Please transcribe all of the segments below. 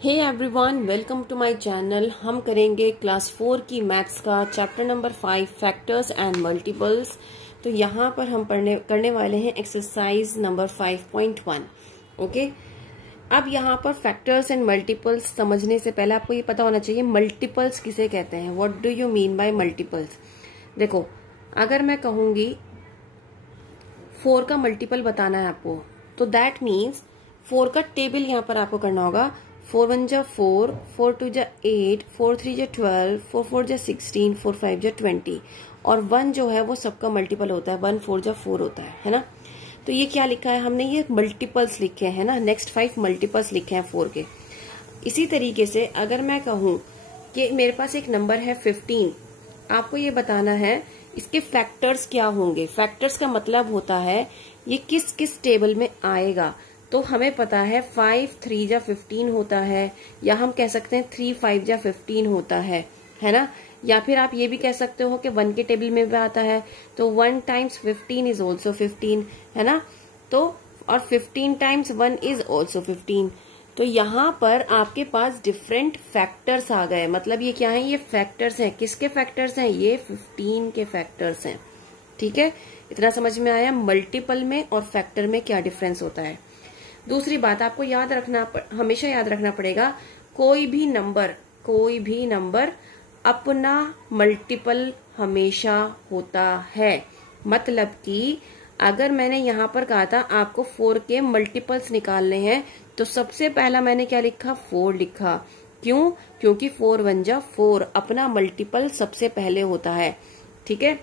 Hey everyone, welcome to my channel. हम करेंगे class 4 की मैथ्स का chapter number 5 factors and multiples. तो यहाँ पर हम करने वाले हैं एक्सरसाइज नंबर 5.1। ओके, अब यहाँ पर फैक्टर्स एंड मल्टीपल्स समझने से पहले आपको ये पता होना चाहिए मल्टीपल्स किसे कहते हैं। What do you mean by multiples? देखो, अगर मैं कहूंगी 4 का मल्टीपल बताना है आपको, तो दैट मीन्स 4 का टेबल यहाँ पर आपको करना होगा। 4 1 जा 4, 4 2 जा 8, 4 3 जा 12, 4 4 जा 16, 4 5 जा 20 और 1 जो है वो सबका मल्टीपल होता है। 1 4 जा 4 होता है ना। तो ये क्या लिखा है हमने? ये मल्टीपल्स लिखे हैं ना। नेक्स्ट 5 मल्टीपल्स लिखे हैं 4 के। इसी तरीके से अगर मैं कहूं कि मेरे पास एक नंबर है 15, आपको ये बताना है इसके फैक्टर्स क्या होंगे। फैक्टर्स का मतलब होता है ये किस किस टेबल में आएगा। तो हमें पता है 5 3 जा 15 होता है, या हम कह सकते हैं 3 5 जा 15 होता है ना। या फिर आप ये भी कह सकते हो कि 1 के टेबल में भी आता है, तो 1 टाइम्स 15 इज ऑल्सो 15, है ना। तो और 15 टाइम्स 1 इज ऑल्सो 15। तो यहाँ पर आपके पास डिफरेंट फैक्टर्स आ गए। मतलब ये क्या है? ये फैक्टर्स हैं। किसके फैक्टर्स हैं? ये 15 के फैक्टर्स हैं। ठीक है, इतना समझ में आया मल्टीपल में और फैक्टर में क्या डिफरेंस होता है। दूसरी बात आपको हमेशा याद रखना पड़ेगा, कोई भी नंबर अपना मल्टीपल हमेशा होता है। मतलब कि अगर मैंने यहाँ पर कहा था आपको 4 के मल्टीपल्स निकालने हैं, तो सबसे पहला मैंने क्या लिखा? 4 लिखा। क्यों? क्योंकि 4 1 जा 4 अपना मल्टीपल सबसे पहले होता है। ठीक है,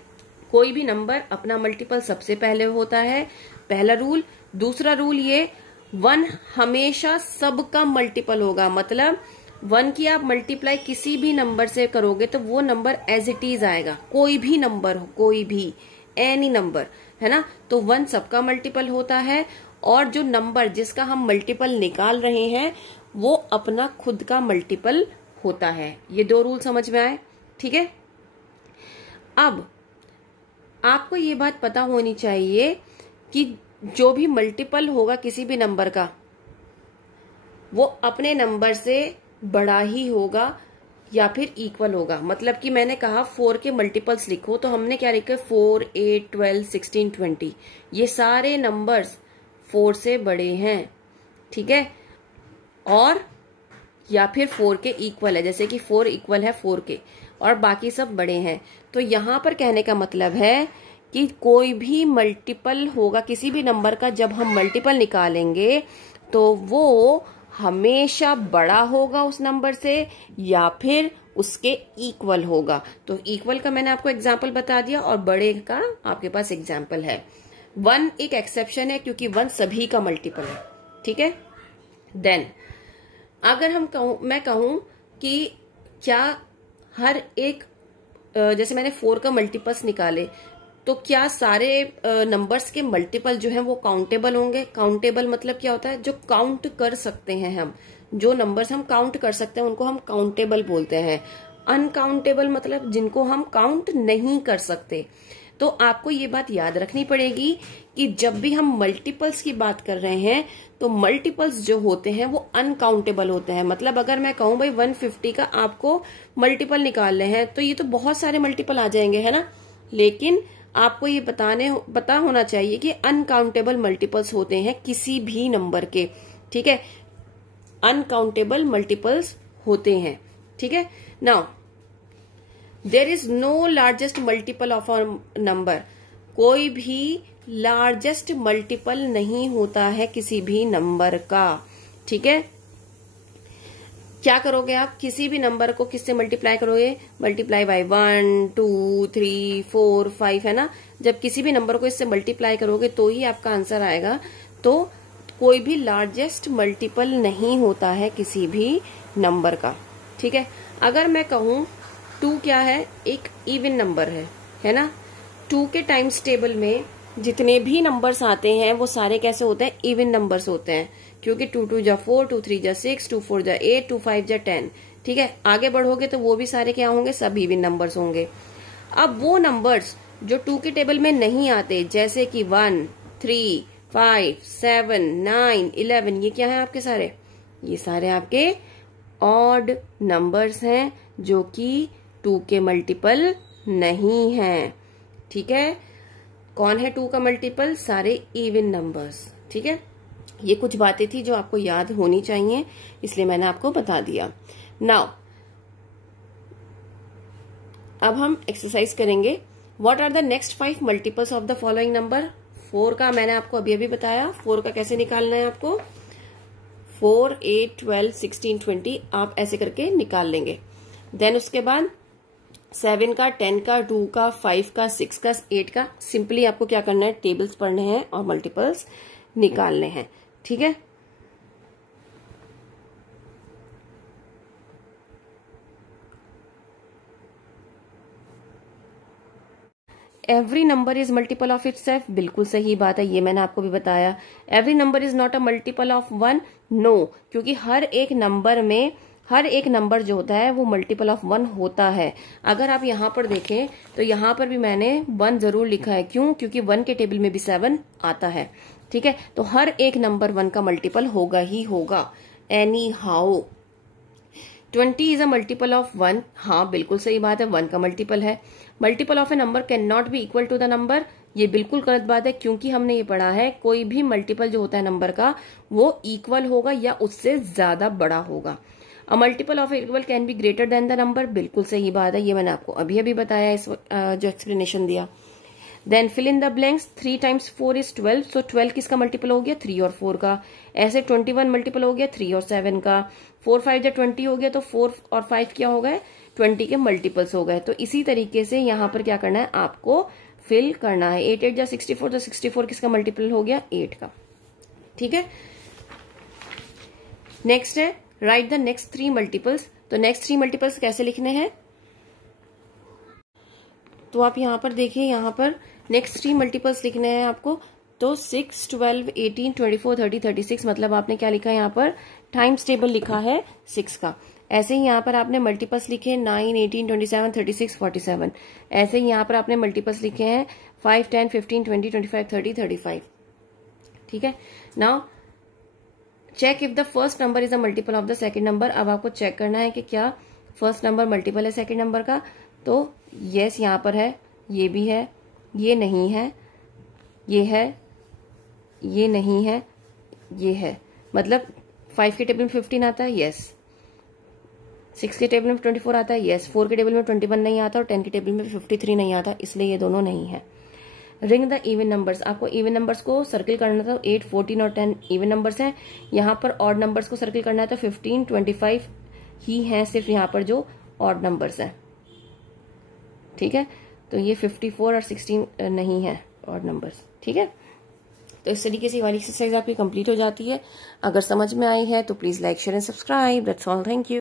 कोई भी नंबर अपना मल्टीपल सबसे पहले होता है, पहला रूल। दूसरा रूल ये 1 हमेशा सबका मल्टीपल होगा। मतलब 1 की आप मल्टीप्लाई किसी भी नंबर से करोगे तो वो नंबर एज इट इज आएगा। कोई भी नंबर हो, कोई भी एनी नंबर, है ना। तो 1 सबका मल्टीपल होता है, और जो नंबर जिसका हम मल्टीपल निकाल रहे हैं वो अपना खुद का मल्टीपल होता है। ये 2 रूल समझ में आए? ठीक है। अब आपको ये बात पता होनी चाहिए कि जो भी मल्टीपल होगा किसी भी नंबर का, वो अपने नंबर से बड़ा ही होगा या फिर इक्वल होगा। मतलब कि मैंने कहा 4 के मल्टीपल्स लिखो, तो हमने क्या लिखा? 4 8 12 16 20। ये सारे नंबर्स 4 से बड़े हैं। ठीक है, और या फिर 4 के इक्वल है, जैसे कि 4 इक्वल है 4 के, और बाकी सब बड़े हैं। तो यहां पर कहने का मतलब है कि कोई भी मल्टीपल होगा किसी भी नंबर का, जब हम मल्टीपल निकालेंगे तो वो हमेशा बड़ा होगा उस नंबर से या फिर उसके इक्वल होगा। तो इक्वल का मैंने आपको एग्जाम्पल बता दिया और बड़े का आपके पास एग्जाम्पल है। 1 एक एक्सेप्शन है क्योंकि 1 सभी का मल्टीपल है। ठीक है। देन अगर मैं कहूं कि क्या हर एक, जैसे मैंने 4 का मल्टीपल्स निकाले, तो क्या सारे नंबर्स के मल्टीपल जो हैं वो काउंटेबल होंगे? काउंटेबल मतलब क्या होता है? जो काउंट कर सकते हैं हम, जो नंबर्स हम काउंट कर सकते हैं उनको हम काउंटेबल बोलते हैं। अनकाउंटेबल मतलब जिनको हम काउंट नहीं कर सकते। तो आपको ये बात याद रखनी पड़ेगी कि जब भी हम मल्टीपल्स की बात कर रहे हैं तो मल्टीपल्स जो होते हैं वो अनकाउंटेबल होते हैं। मतलब अगर मैं कहूं भाई 150 का आपको मल्टीपल निकालने हैं, तो ये तो बहुत सारे मल्टीपल आ जाएंगे, है ना। लेकिन आपको ये पता होना चाहिए कि अनकाउंटेबल मल्टीपल्स होते हैं किसी भी नंबर के। ठीक है, अनकाउंटेबल मल्टीपल्स होते हैं। ठीक है। Now there is no largest multiple of a number. कोई भी लार्जेस्ट मल्टीपल नहीं होता है किसी भी नंबर का। ठीक है। क्या करोगे आप? किसी भी नंबर को किससे मल्टीप्लाई करोगे? मल्टीप्लाई बाय 1 2 3 4 5, है ना। जब किसी भी नंबर को इससे मल्टीप्लाई करोगे तो ही आपका आंसर आएगा। तो कोई भी लार्जेस्ट मल्टीपल नहीं होता है किसी भी नंबर का। ठीक है। अगर मैं कहूं 2 क्या है? एक इवन नंबर है ना। 2 के टाइम्स टेबल में जितने भी नंबर्स आते हैं वो सारे कैसे होते हैं? इवन नंबर्स होते हैं, क्योंकि 2 2 जा 4, 2 3 जा 6, 2 4 जा 8, 2 5 जा 10। ठीक है। आगे बढ़ोगे तो वो भी सारे क्या होंगे? सब इवन नंबर्स होंगे। अब वो नंबर्स जो 2 के टेबल में नहीं आते, जैसे कि 1 3 5 7 9 11, ये क्या है आपके सारे? ये सारे आपके ऑड नंबर्स हैं जो कि 2 के मल्टीपल नहीं हैं। ठीक है, कौन है 2 का मल्टीपल? सारे इवन नंबर्स। ठीक है, ये कुछ बातें थी जो आपको याद होनी चाहिए, इसलिए मैंने आपको बता दिया। नाउ अब हम एक्सरसाइज करेंगे। What are the next 5 multiples of the following number? 4 का मैंने आपको अभी अभी बताया, 4 का कैसे निकालना है आपको। 4, 8, 12, 16, 20 आप ऐसे करके निकाल लेंगे। देन उसके बाद 7 का, 10 का, 2 का, 5 का, 6 का, 8 का। सिंपली आपको क्या करना है, टेबल्स पढ़ने हैं और मल्टीपल्स निकालने हैं। ठीक है, every number is multiple of itself. बिल्कुल सही बात है, ये मैंने आपको भी बताया। Every number is not a multiple of 1। No, क्योंकि हर एक नंबर जो होता है वो मल्टीपल ऑफ 1 होता है। अगर आप यहाँ पर देखें तो यहाँ पर भी मैंने 1 जरूर लिखा है। क्यों? क्योंकि 1 के टेबल में भी 7 आता है। ठीक है, तो हर एक नंबर 1 का मल्टीपल होगा ही होगा, any how. 20 is a multiple of 1। हाँ बिल्कुल सही बात है, 1 का मल्टीपल है। Multiple of a number can not be equal to the number. ये बिल्कुल गलत बात है, क्योंकि हमने ये पढ़ा है कोई भी मल्टीपल जो होता है नंबर का वो इक्वल होगा या उससे ज्यादा बड़ा होगा। अ multiple of equal can be greater than the number. बिल्कुल सही बात है, ये मैंने आपको अभी अभी बताया, इस जो एक्सप्लेनेशन दिया। Then fill in the blanks. 3 times 4 is 12। So 12 किसका मल्टीपल हो गया? 3 और 4 का। ऐसे 21 मल्टीपल हो गया 3 और 7 का। 4 5 जब 20 हो गया तो 4 और 5 क्या हो गए? 20 के मल्टीपल्स हो गए। तो इसी तरीके से यहाँ पर क्या करना है, आपको फिल करना है। 8 8 जा 64, तो 64 किसका मल्टीपल हो गया? 8 का। ठीक है, नेक्स्ट है राइट द नेक्स्ट 3 मल्टीपल्स। तो नेक्स्ट 3 मल्टीपल्स कैसे लिखने हैं? तो आप यहाँ पर देखिए, यहाँ पर नेक्स्ट 3 मल्टीपल्स लिखने हैं आपको। तो 6, 12, 18, 24, 30, 36, मतलब आपने क्या लिखा है यहाँ पर? टाइम्स टेबल लिखा है 6 का। ऐसे ही यहाँ पर आपने मल्टीपल्स लिखे 9, 18, 27, 36, 47। ऐसे ही यहाँ पर आपने मल्टीपल्स लिखे हैं 5, 10, 15, 20, 25, 30, 35। ठीक है, now check if the first number is a multiple of the second number. अब आपको चेक करना है कि क्या फर्स्ट नंबर मल्टीपल है सेकेंड नंबर का। तो यस यहाँ पर है, ये भी है, ये नहीं है, ये है, ये नहीं है, ये है। मतलब 5 के टेबल में 15 आता है, यस। 6 के टेबल में 24 आता है, यस। 4 के टेबल में 21 नहीं आता और 10 के टेबल में 53 नहीं आता, इसलिए ये दोनों नहीं है। Ring the even numbers. आपको इवन नंबर्स को सर्किल करना था। 8, 14 और 10 इवन नंबर्स हैं। यहाँ पर ऑड नंबर्स को सर्किल करना है तो 15, 25 ही हैं सिर्फ यहाँ पर जो ऑड नंबर्स हैं। ठीक है, तो ये 54 और 16 नहीं है ऑड नंबर्स। ठीक है, तो इस तरीके से वाली एक्सरसाइज आपकी कंप्लीट हो जाती है। अगर समझ में आई है तो please like, share and subscribe. That's all, thank you.